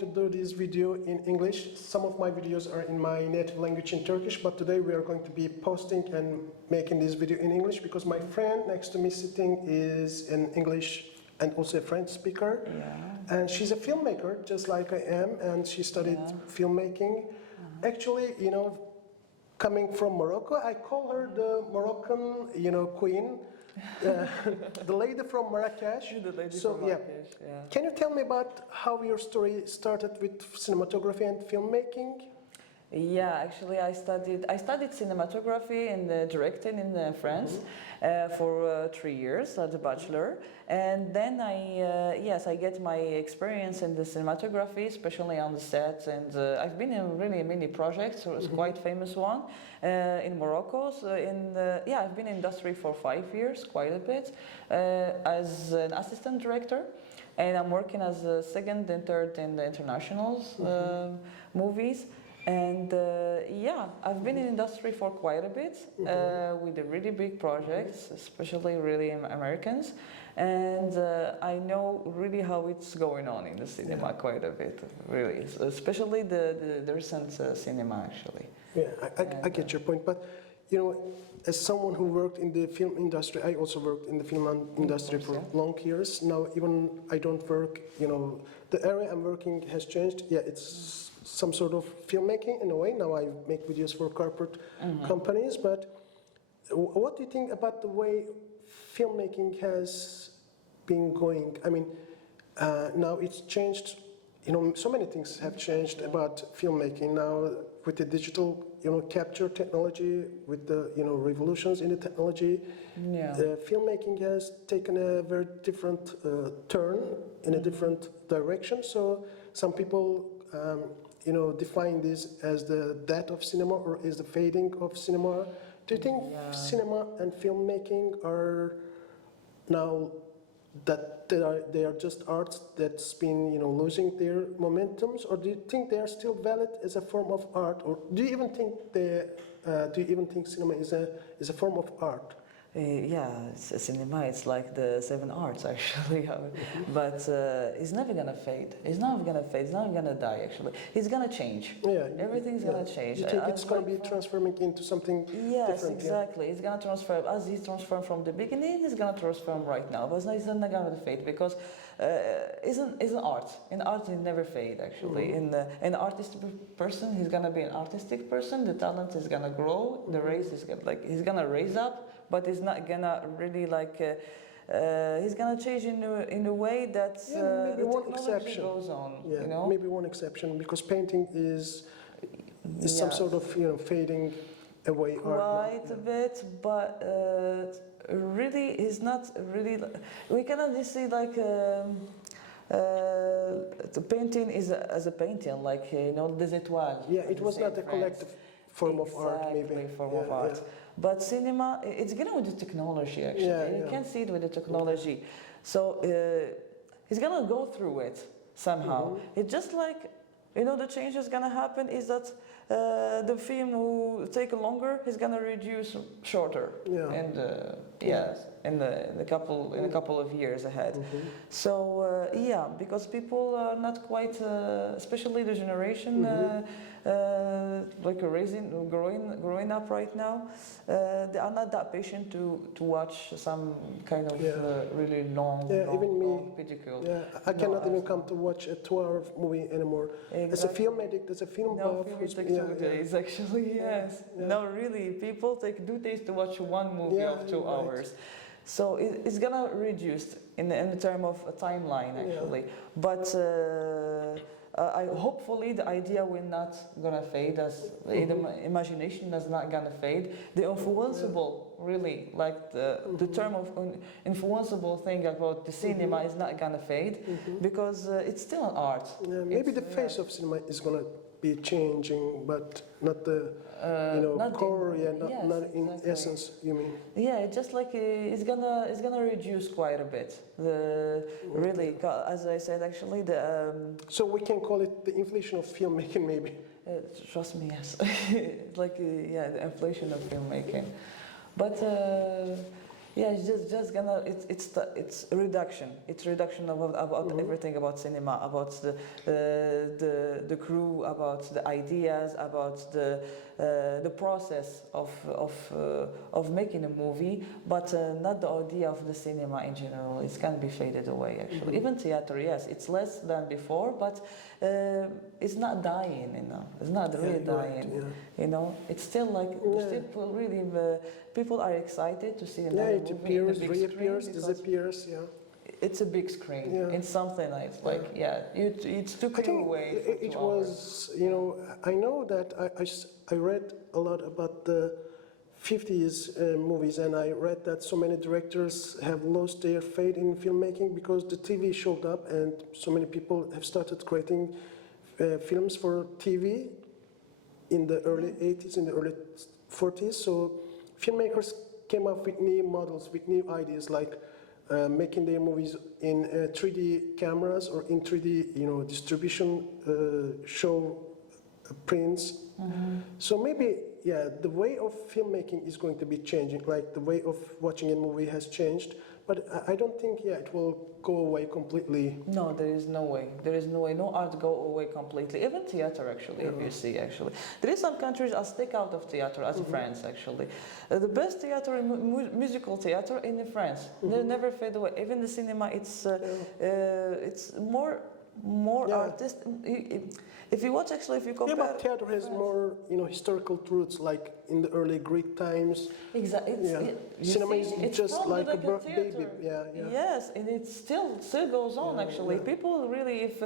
to do this video in English. Some of my videos are in my native language in Turkish, but today we are going to be posting and making this video in English because my friend next to me sitting is an English and also a French speaker. Yeah. And she's a filmmaker, just like I am, and she studied filmmaking. Actually, you know, coming from Morocco, I call her the Moroccan, you know, queen. The lady from Marrakesh. The lady from Marrakesh, yeah. Can you tell me about how your story started with cinematography and filmmaking? Yeah, actually, I studied cinematography and directing in France for 3 years as a bachelor, and then I get my experience in the cinematography, especially on the sets, and I've been in really many projects. So it's quite famous one in Morocco. So I've been in industry for 5 years, quite a bit, as an assistant director. And I'm working as a second and third in the internationals movies. And I've been in industry for quite a bit with the really big projects, especially really Americans, and I know really how it's going on in the cinema quite a bit, really, especially the recent cinema actually. Yeah, I get your point, but you know, as someone who worked in the film industry, I also worked in the film industry for long years. Now even I don't work, you know, the area I'm working has changed. Yeah, it's some sort of filmmaking in a way. Now I make videos for corporate companies, but what do you think about the way filmmaking has been going? I mean, now it's changed, you know, so many things have changed about filmmaking now with the digital, you know, capture technology, with the, you know, revolutions in the technology. Yeah. Filmmaking has taken a very different turn in a different direction. So some people you know, define this as the death of cinema or is the fading of cinema. Do you think cinema and filmmaking are now that they are just arts that's been, you know, losing their momentums, or do you think they are still valid as a form of art, or do you even think cinema is a form of art? Cinema, it's like the 7 arts actually, but it's never gonna fade. It's never gonna fade. It's never gonna die. Actually, it's gonna change. Everything's gonna change. You think it's gonna be transforming into something different? Yes, exactly. It's gonna transform as it's transformed from the beginning. It's gonna transform right now, but it's not gonna fade because isn't art. In art, it never fade. Actually, in an artistic person, he's gonna be an artistic person. The talent is gonna grow. The race is he's gonna raise up. But it's not gonna really he's gonna change in a way that maybe the one technology exception goes on. Yeah, you know? maybe one exception, because painting is some sort of, you know, fading away art. Quite a bit, but really, it's not really. We cannot just say the painting is as a painting, like, you know, des étoiles. Yeah, it was not a collective form of art, maybe. Form of art. Yeah. But cinema, it's getting with the technology, actually. You can see it with the technology. So it's gonna go through it somehow. It's just like, you know, the change is gonna happen is that the film will take longer, is gonna reduce shorter. And in a couple of years ahead. So because people are not quite, especially the generation growing up right now, they are not that patient to watch some kind of really long, even me, long pellicule. I cannot even come to watch a 2-hour movie anymore. Exactly. As a film addict, as a film buff, it takes 2 days actually. Yes. No, really, people take 2 days to watch one movie of 2 hours. So it's gonna reduce in the term of a timeline actually, but hopefully the idea will not gonna fade, as the imagination is not gonna fade. The influenceable, really, like the term of influenceable thing about the cinema is not gonna fade because it's still an art. Maybe the face of cinema is gonna be changing, but not the not core, not in essence. You mean? Yeah, it's just like it's gonna reduce quite a bit. Really, as I said, actually, so we can call it the inflation of filmmaking, maybe. Trust me, yes. It's like the inflation of filmmaking, but Yeah, it's just gonna it's a reduction. It's reduction about everything about cinema, about the crew, about the ideas, about the process of making a movie, but not the idea of the cinema in general. It's gonna be faded away actually. Even theater, yes, it's less than before, but it's not dying. You know, it's not really dying. Right, You know, it's still like still really. People are excited to see another it movie appears, in the big reappears, screen because disappears, it's a big screen. Yeah. It's something like it took I you think away for it 2 was, you know, I know that I read a lot about the 50s movies, and I read that so many directors have lost their faith in filmmaking because the TV showed up and so many people have started creating films for TV in the early 80s, in the early 40s. So filmmakers came up with new models, with new ideas, like making their movies in 3D cameras or in 3D, you know, distribution show prints. So maybe, yeah, the way of filmmaking is going to be changing, like the way of watching a movie has changed, but I don't think, it will go away completely. No, there is no way. There is no way. No art go away completely. Even theater, actually, if you see, actually. There is some countries that stick out of theater, as France, actually. The best theater, musical theater in France. They never fade away. Even the cinema, it's more artist. If you watch, actually, if you compare... Yeah, but theater has more, you know, historical roots, like in the early Greek times. Exactly. Cinema is just like a baby. Yeah. Yes, and it still goes on. Actually, people really, if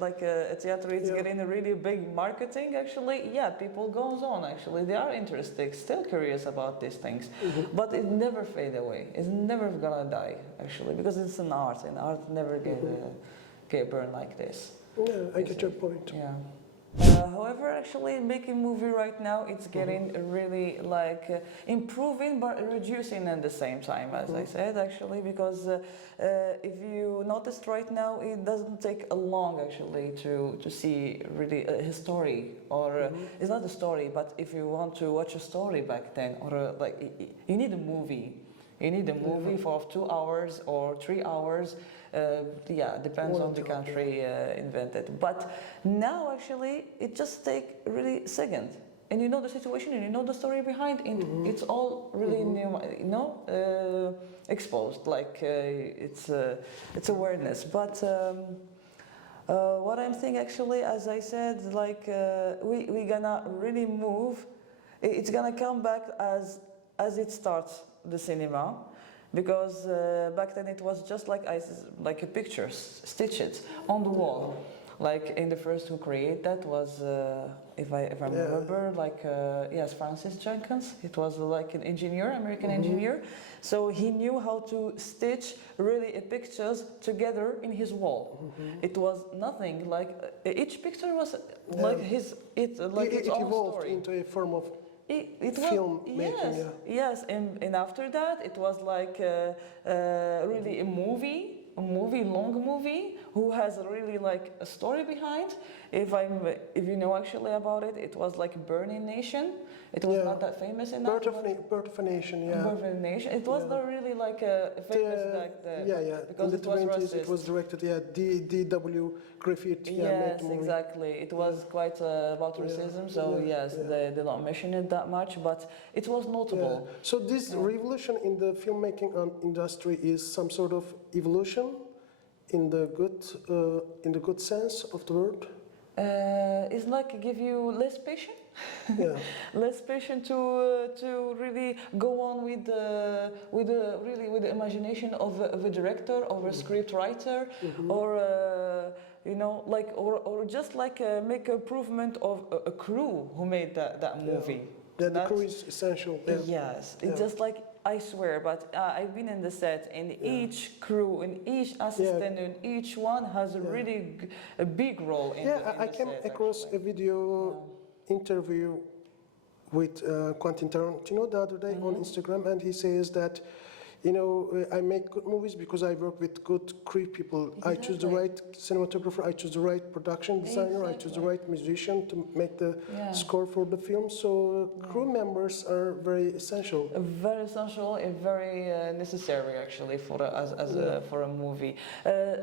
like a theater is getting a really big marketing. Actually, people goes on. Actually, they are interested, still curious about these things, but it never fade away. It's never gonna die. Actually, because it's an art, and art never get burned like this. Yeah, I get your point. Yeah. However, actually, making movie right now, it's getting really like improving but reducing at the same time, as I said, actually, because if you noticed right now, it doesn't take a long actually to see really a story, or it's not a story, but if you want to watch a story back then, or you need a movie. You need a movie for 2 hours or 3 hours. Depends on the country invented. But now actually it just take really second, and you know the situation and you know the story behind, and it's all really new, exposed. Like it's awareness. But what I'm saying actually, as I said, like we gonna really move. It's gonna come back as it starts. The cinema, because back then it was just like a picture stitched on the wall. Like in the first who created that was, if I remember, Francis Jenkins. It was like an engineer, American engineer. So he knew how to stitch really pictures together in his wall. It was nothing like each picture was like its own evolved story. into a form of It film was, making, yes, and after that it was like really a long movie who has really like a story behind. If you know actually about it, it was like Burning Nation. It was not that famous enough. Birth of a Nation, Birth of a Nation. It was not really like a famous back then. Because in the 20s it was directed, D.W. Griffith. Yes, exactly. It was quite about racism, so they did not mention it that much, but it was notable. So this revolution in the filmmaking industry is some sort of evolution in the good sense of the word. It's like give you less patience. Less patient to really go on with the imagination of a director, of a script writer, or or just like make an improvement of a crew who made that movie. The crew is essential. Yes, it's just like, I swear, but I've been in the set, and each crew and each assistant and each one has a really a big role in I the came set, across a video interview with Quentin Tarantino the other day on Instagram, and he says that I make good movies because I work with good crew people. I choose the right cinematographer, I choose the right production designer, I choose the right musician to make the score for the film. So crew members are very essential. Very essential and very necessary actually for for a movie.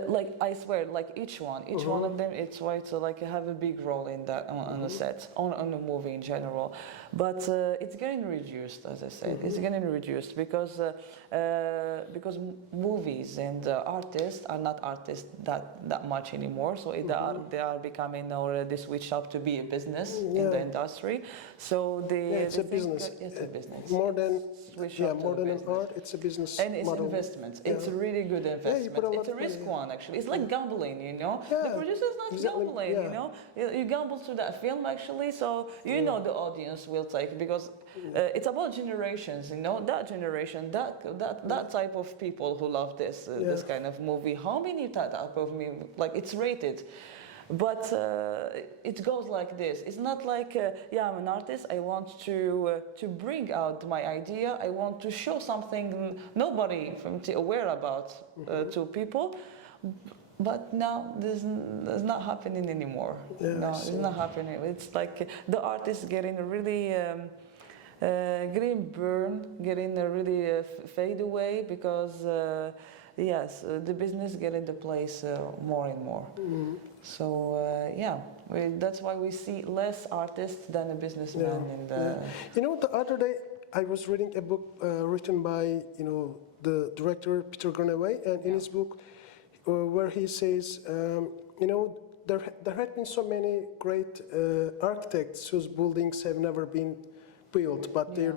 Like I swear, like each one of them, it's right to like have a big role in that on the set, on the movie in general. But it's getting reduced, as I said. It's getting reduced because movies and artists are not artists that much anymore. So they are becoming, or they switch up to be a business in the industry. So it's a business. It's a business. More than an business. art, it's a business and it's model. investment. It's a really good investment. It's a risk one actually. It's like gambling, The producer's not gambling, You gamble to that film actually, so the audience will take, because it's about generations, that generation, that type of people who love this kind of movie. How many type of movie, like it's rated. But it goes like this. It's not like, I'm an artist, I want to bring out my idea, I want to show something nobody aware about to people. But now this is not happening anymore. No, it's not happening. It's like the artist getting really getting burned, getting really fade away because the business get into place more and more. So that's why we see less artists than a businessman in the. The other day I was reading a book written by the director Peter Greenaway, and in his book where he says there had been so many great architects whose buildings have never been built, but they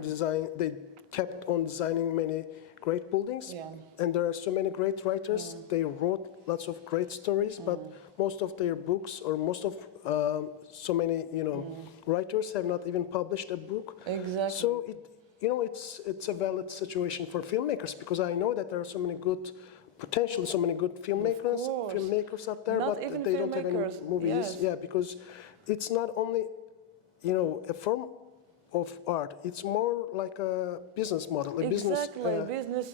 kept on designing many great buildings, and there are so many great writers. They wrote lots of great stories, but most of their books, or most of so many writers have not even published a book. Exactly. So it's a valid situation for filmmakers, because I know that there are so many good potential, so many good filmmakers out there, but they don't have any movies. Yes. Because it's not only a form of art, it's more like a business model. Business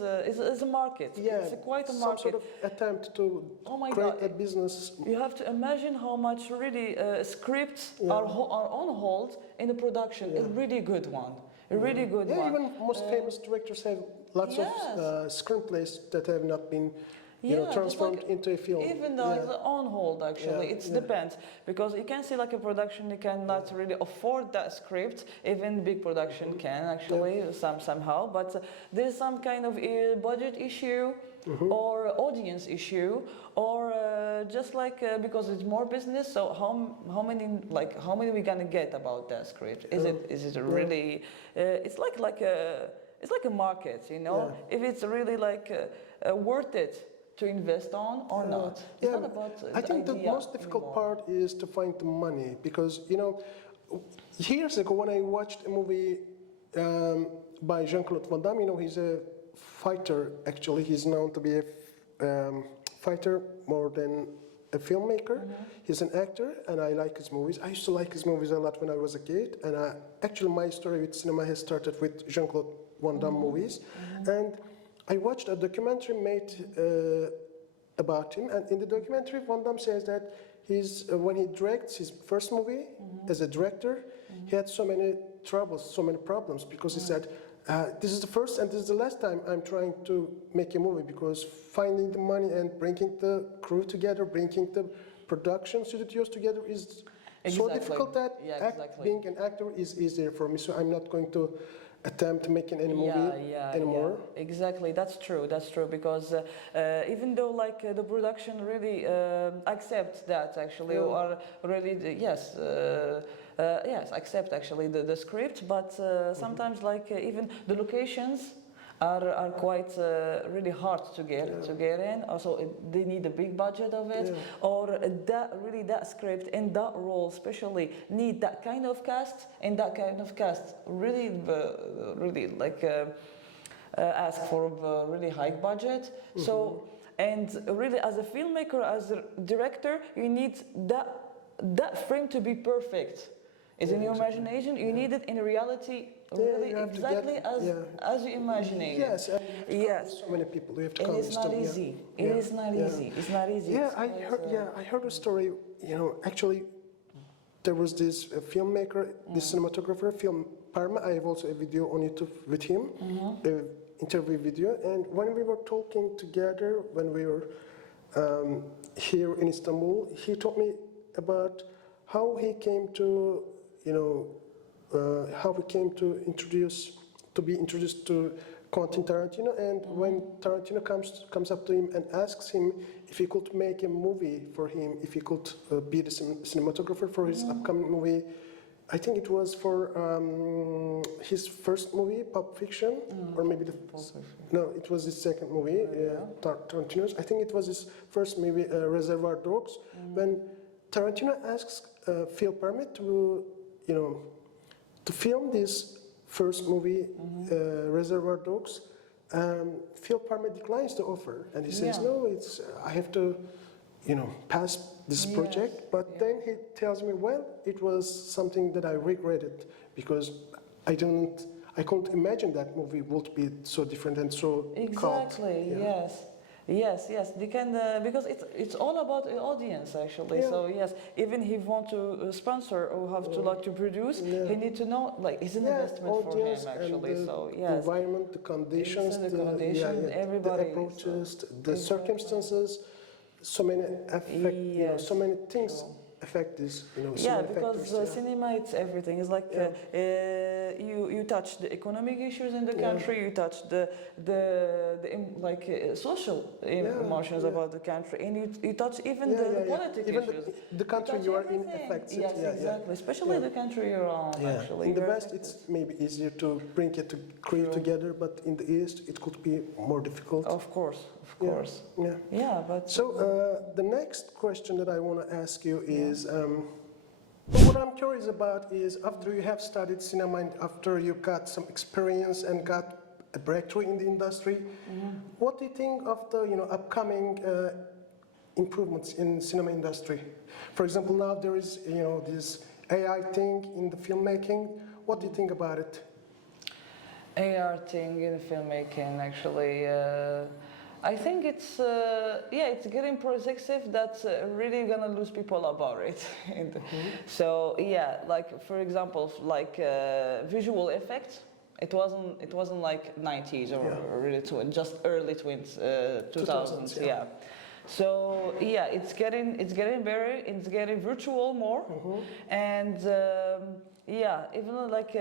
is a market. It's quite a market. Some sort of attempt to create a business. You have to imagine how much really scripts are on hold in the production. A really good one. A really good one. Even most famous directors have lots of screenplays that have not been transformed into a film. Even on hold, actually, it depends, because you can see like a production you cannot really afford that script. Even big production can actually somehow, but there's some kind of budget issue or audience issue, or just like because it's more business. So how many we gonna get about that script? Is it really? It's like a market, If it's really like worth it to invest on or not. It's not about I think the most difficult part is to find the money, because years ago when I watched a movie by Jean-Claude Van Damme, he's a fighter. Actually, he's known to be a fighter more than a filmmaker. He's an actor, and I like his movies. I used to like his movies a lot when I was a kid, and actually my story with cinema has started with Jean-Claude Van Damme movies. And I watched a documentary made about him, and in the documentary, Van Damme says that when he directs his first movie as a director, he had so many troubles, so many problems, because he said, this is the first and this is the last time I'm trying to make a movie, because finding the money and bringing the crew together, bringing the production studios together is so difficult that being an actor is easier for me, so I'm not going to attempt making any movie anymore. Exactly, that's true, because even though like the production really accepts that actually, or really accept actually the script, but sometimes like even the locations are quite really hard to get in. Also, they need a big budget of it, or that script and that role especially need that kind of cast, and that kind of cast really like ask for a really high budget. So, and really as a filmmaker, as a director, you need that frame to be perfect. It's in your imagination. You need it in reality, really you have to exactly get- as you imagine it. Yes, and you have to Yes. convince so many people. You have to It is convince not them. easy. Yeah. It is not Yeah. easy. It's not easy. Yeah, It's quite, I heard a story. Actually, there was this filmmaker, this cinematographer, Film Parma. I have also a video on YouTube with him, interview video. And when we were talking together, when we were here in Istanbul, he told me about how he came to, how he came to be introduced to Quentin Tarantino. And when Tarantino comes up to him and asks him if he could make a movie for him, if he could be the cinematographer for his upcoming movie, I think it was for his first movie, Pulp Fiction, or maybe no, it was his second movie, Tarantino's. I think it was his first movie, Reservoir Dogs. When Tarantino asks Phil Permit to, to film this first movie, Reservoir Dogs, Phil Parma declines the offer, and he says, "No, I have to, pass this project." But then he tells me, "Well, it was something that I regretted because I couldn't imagine that movie would be so different and so exactly. cult." Yes. They can because it's all about the audience actually. Yeah. So yes, even if he want to sponsor or have to like to produce, he need to know like it's an investment for him audience actually. and the So yes, environment, the conditions, the condition, everybody. the approaches, the exactly. circumstances, so many affect, so many things True. affect this, so Yeah, many because factors, cinema it's everything. It's like you touch the economic issues in the country, you touch the social emotions about the country, and you touch even the political Even issues. the country you are in affects it. Yes, exactly. Especially the country you're on. Actually, In the you're West, affected. it's maybe easier to bring it to create together, but in the East, it could be more difficult. Of course. Yeah. Yeah, but So the next question that I want to ask you is, what I'm curious about is after you have studied cinema and after you got some experience and got a breakthrough in the industry, what do you think of the upcoming improvements in cinema industry? For example, now there is this AI thing in the filmmaking. What do you think about it? AR thing in filmmaking actually. I think it's it's getting progressive that's really gonna lose people about it. So yeah, like for example, like visual effects. It wasn't like 90s or really just early 2000s. Yeah. So yeah, it's getting virtual more, and even like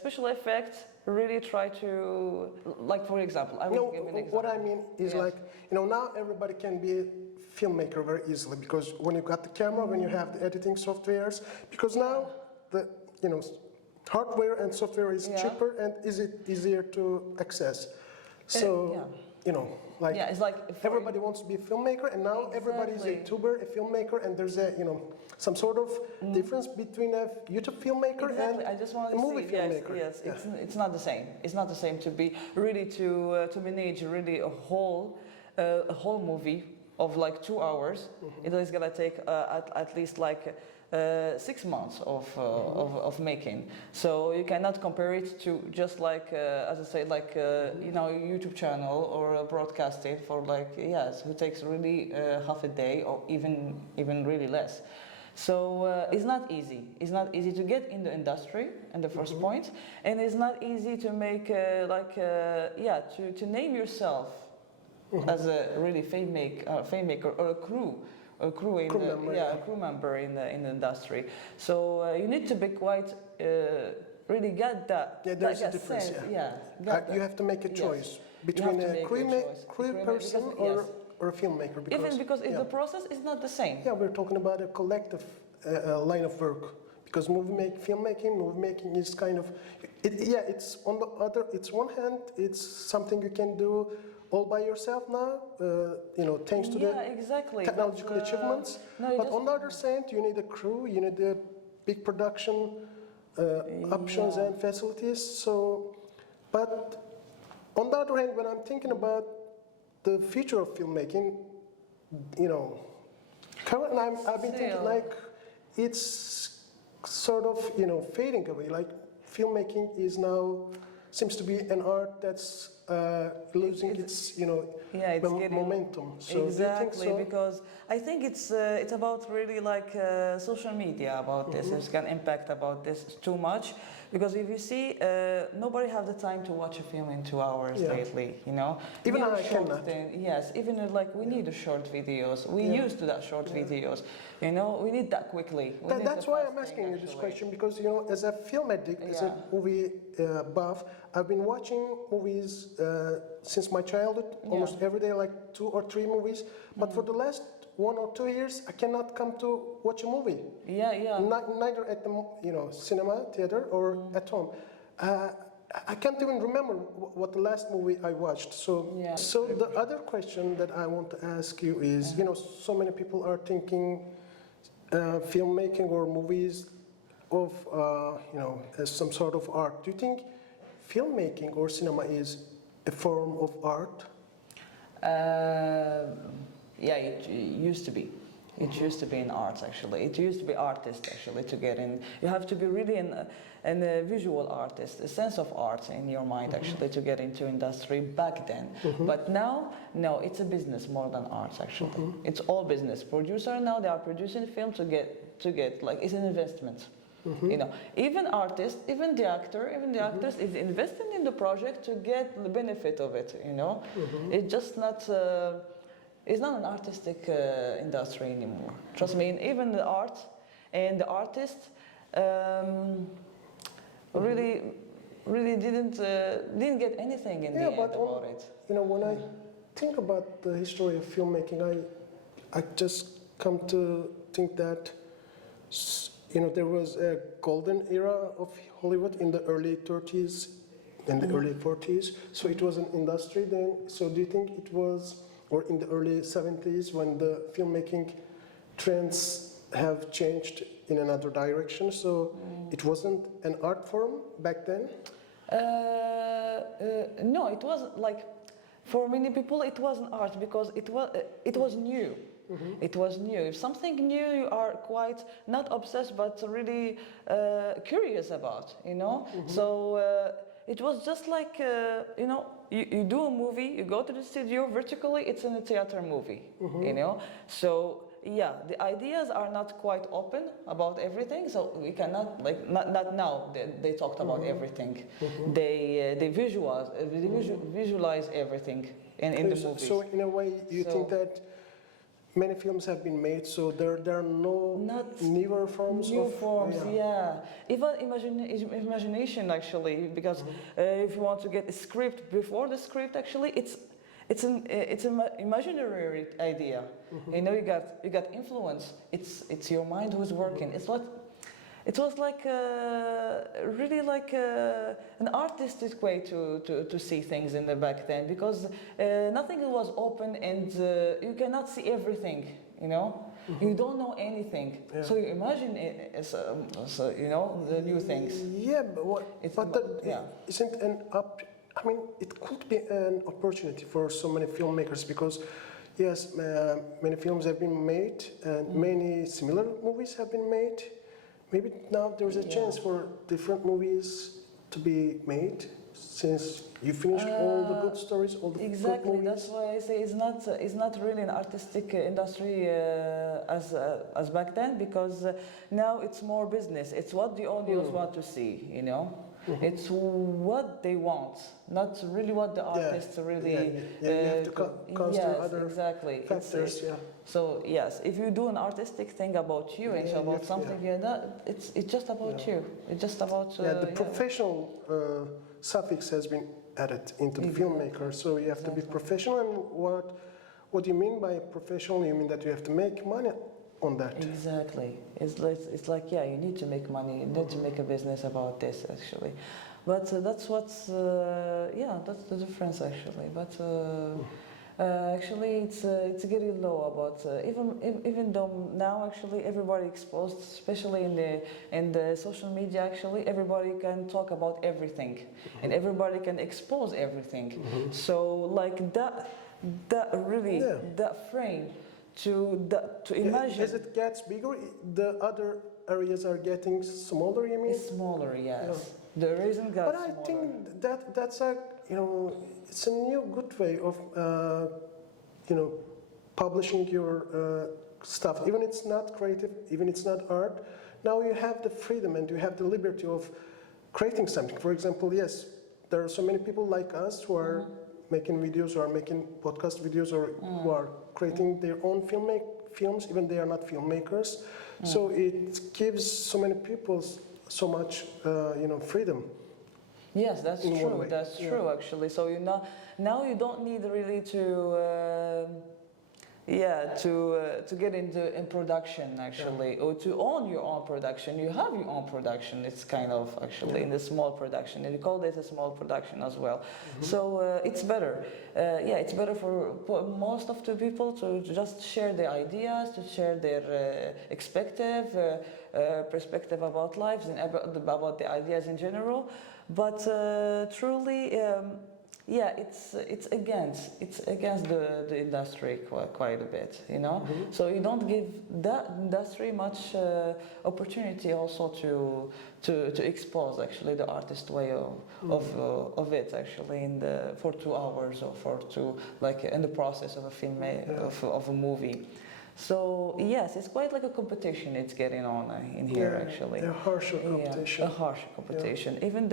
special effects really try to, like for example, I will give an example. What I mean is like, now everybody can be a filmmaker very easily because when you got the camera, when you have the editing softwares, because now the, hardware and software is cheaper and easier to access. So, it's like everybody wants to be a filmmaker, and now everybody is a YouTuber, a filmmaker, and there's a, some sort of difference between a YouTube filmmaker and I just want a to movie see, filmmaker. Yes, it's not the same. It's not the same to be really to manage really a whole movie of like 2 hours. It is gonna take at least like 6 months of making. So you cannot compare it to just like as I say, like a YouTube channel or a broadcasting for like who takes really half a day or even really less. So it's not easy. It's not easy to get in the industry in the first point, and it's not easy to make to name yourself as a really filmmaker or a crew member in the industry. So you need to be quite really get that. Yeah, there's a difference. Sense. You have to make a choice between a crew person or a filmmaker. Because the process is not the same. Yeah, we're talking about a collective line of work. Because filmmaking is kind of, it's on the other, it's one hand, it's something you can do all by yourself now, thanks to the technological achievements. But on the other side, you need a crew, you need a big production options and facilities. So, but on the other hand, when I'm thinking about the future of filmmaking, currently I've been thinking like it's sort of, fading away. Like filmmaking is now seems to be an art that's losing its, Yeah, it's getting momentum. So do you think exactly so? because I think it's about really like social media about this. It's can impact about this too much because if you see, nobody have the time to watch a film in 2 hours Yeah. lately. Even We need I short cannot. yes, even like we need the short videos. We Yeah. used to that short videos. We need that quickly. We need That's the why fast I'm thing, asking you this actually. question because as a film addict, as a Yeah. movie buff, I've been watching movies since my childhood, almost every day, like 2 or 3 movies. But for the last 1 or 2 years, I cannot come to watch a movie. Yeah, yeah. Neither at the cinema theater or at home. I can't even remember what the last movie I watched. Yeah. So the other question that I want to ask you is, so many people are thinking filmmaking or movies of, as some sort of art. Do you think filmmaking or cinema is a form of art? Yeah, it used to be. It used to be in arts, actually. It used to be artist, actually, to get in. You have to be really a visual artist, a sense of art in your mind, actually, to get into industry back then. But now, no, it's a business more than arts, actually. It's all business. Producer now, they are producing film to get like, it's an investment. Even artists, even the actors is investing in the project to get the benefit of it. It's just not. It's not an artistic industry anymore. Trust me. And even the art and the artist really didn't get anything in the end about it. When I think about the history of filmmaking, I just come to think that there was a golden era of Hollywood in the early 30s and the early 40s. So it was an industry then. So do you think it was, or in the early 70s when the filmmaking trends have changed in another direction? So it wasn't an art form back then? No, it wasn't like, for many people it wasn't art because it was new. It was new. If something new, you are quite not obsessed, but really curious about. So it was just like you do a movie, you go to the studio. Vertically, it's in a theater movie. So yeah, the ideas are not quite open about everything. So we cannot not now. They talked about everything. They visualize everything in the movies. So in a way, you think that many films have been made, so there are no newer forms. New forms, yeah. Even imagination, actually, because if you want to get a script before the script, actually, it's an imaginary idea. You got influence. It's your mind who's working. It was like really like an artistic way to see things in the back then, because nothing was open and you cannot see everything. You don't know anything, so you imagine it as the new things. Yeah, but isn't it could be an opportunity for so many filmmakers because. Yes, many films have been made and many similar movies have been made. Maybe now there's a chance for different movies to be made since you finished all the good stories, all the good movies. That's why I say it's not really an artistic industry as back then, because now it's more business. It's what the audience want to see, It's what they want, not really what the artists really. You have to consider other factors. So yes, if you do an artistic thing about you and about something, it's just about you. It's just about. The professional suffix has been added into the filmmaker, so you have to be professional. And what do you mean by professional? You mean that you have to make money on that? Exactly. It's like you need to make money. You need to make a business about this, actually. But that's what's that's the difference, actually. But. Actually, it's getting low about even though now actually everybody exposed, especially in the social media. Actually, everybody can talk about everything, and everybody can expose everything. So like that really that frame to imagine. As it gets bigger, the other areas are getting smaller, you mean? It's smaller, yes. The reason got But I smaller. think that's a, it's a new good way of, publishing your stuff. Even it's not creative, even it's not art. Now you have the freedom and you have the liberty of creating something. For example, yes, there are so many people like us who are making videos or making podcast videos or who are creating their own films, even they are not filmmakers. So it gives so many people so much, freedom. Yes, that's in one true. way. That's Yeah. true, actually. So now you don't need really to get in production actually, or to own your own production. You have your own production. It's kind of actually in the small production, and you call it a small production as well. So it's better. It's better for most of the people to just share their ideas, to share their perspective about lives and about the ideas in general. But truly. It's against the industry quite a bit, So you don't give that industry much opportunity also to expose actually the artist way of it actually for 2 hours or in the process of a film of a movie. So yes, it's quite like a competition it's getting on in here actually. A harsher competition. A harsh competition. Even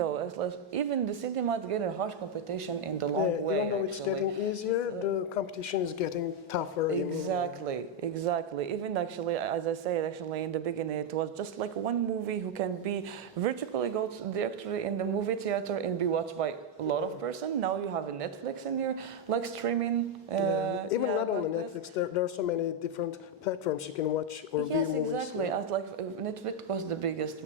the cinema is getting a harsh competition in the long way. Even though it's getting easier, the competition is getting tougher. Exactly. Even actually, as I said, actually in the beginning, it was just like one movie who can be vertically go directly in the movie theater and be watched by a lot of person. Now you have a Netflix in here, like streaming. Even not only Netflix, there are so many different platforms you can watch or view movies. Yes, exactly. As like Netflix was the biggest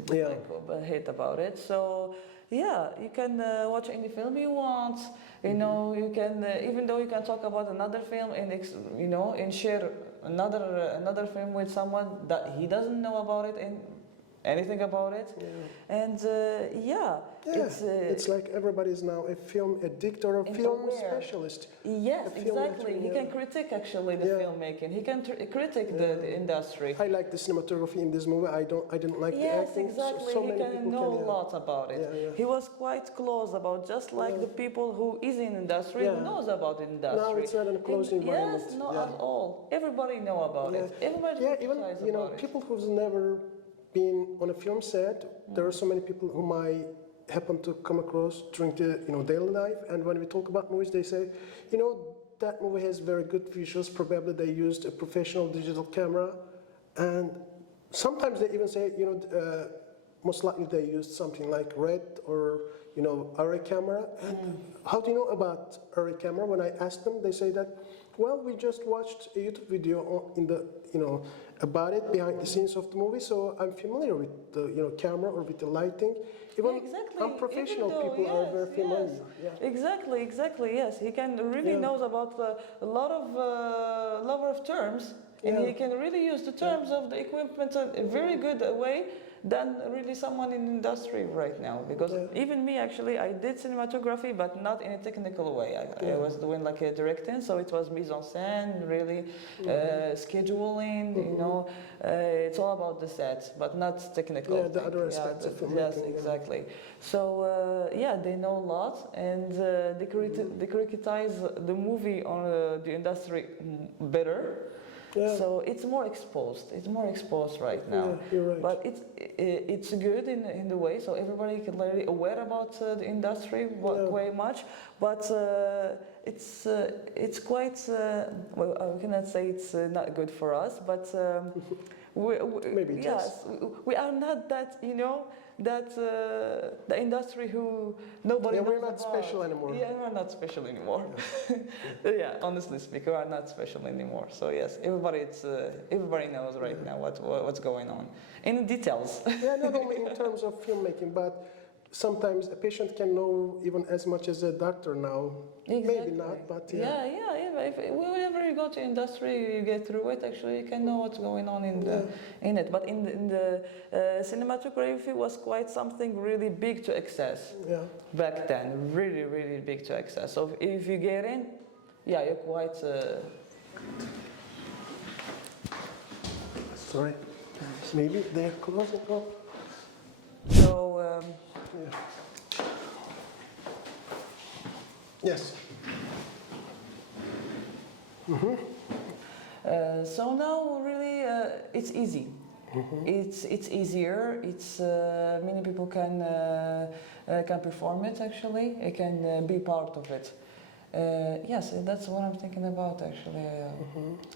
hit about it. So you can watch any film you want. You can even though you can talk about another film and share another film with someone that he doesn't know about it and anything about it. And it's like everybody's now a film addict or a film specialist. Yes, exactly. He can critique actually the filmmaking. He can critique the industry. I like the cinematography in this movie. I didn't like the acting. Yes, exactly. So he many can people know a lot about it. He was quite close about just like the people who is in industry who knows about the industry. Now it's not a closed environment. Yes, not at all. Everybody know about it. Everybody even about people who's never been on a film set, there are so many people whom I happen to come across during the daily life, and when we talk about movies, they say, that movie has very good visuals. Probably they used a professional digital camera, and sometimes they even say, most likely they used something like RED or Arri camera. And how do you know about Arri camera? When I asked them, they say that, well, we just watched a YouTube video about it behind the scenes of the movie, so I'm familiar with the camera or with the lighting. Even unprofessional people are very familiar. Exactly. Yes, he can really knows about a lot of terms, and he can really use the terms of the equipment in a very good way than really someone in industry right now. Because even me, actually, I did cinematography, but not in a technical way. I was doing like a directing, so it was mise en scène, really scheduling. It's all about the set, but not technical. Yeah, the other aspects of filmmaking. Yes, exactly. So they know a lot, and they criticize the movie on the industry better. Yeah. So it's more exposed. It's more exposed right now. Yeah, you're right. But it's good in the way, so everybody can really aware about the industry quite much. But it's quite well. I cannot say it's not good for us, but Maybe it yes, we are not that that the industry who nobody knows we're not about. special anymore. Yeah, we're not special anymore. Honestly speaking, we're not special anymore. So yes, everybody knows right now what's going on in details. Not only in terms of filmmaking, but sometimes a patient can know even as much as a doctor now. Exactly. Maybe not, but Whenever you go to industry, you get through it. Actually, you can know what's going on in it. But in the cinematography was quite something really big to access back then. Really, really big to access. So if you get in, you're quite. Sorry. Maybe they're closing up. So, Yeah. Yes. so now really it's easy. It's easier. It's many people can perform it actually. It can be part of it. Yes, that's what I'm thinking about actually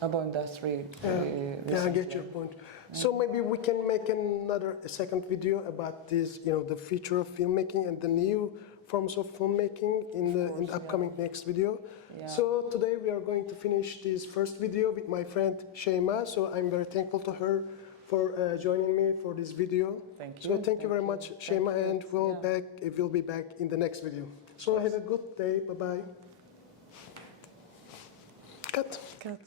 about industry. Yeah, I get your point. So maybe we can make a second video about this, the future of filmmaking and the new forms of filmmaking in the upcoming next video. Yeah. So today we are going to finish this first video with my friend Chaima. So I'm very thankful to her for joining me for this video. Thank you. So thank you very much, Chaima, and we'll be back in the next video. So have a good day. Bye bye. Cut. Cut.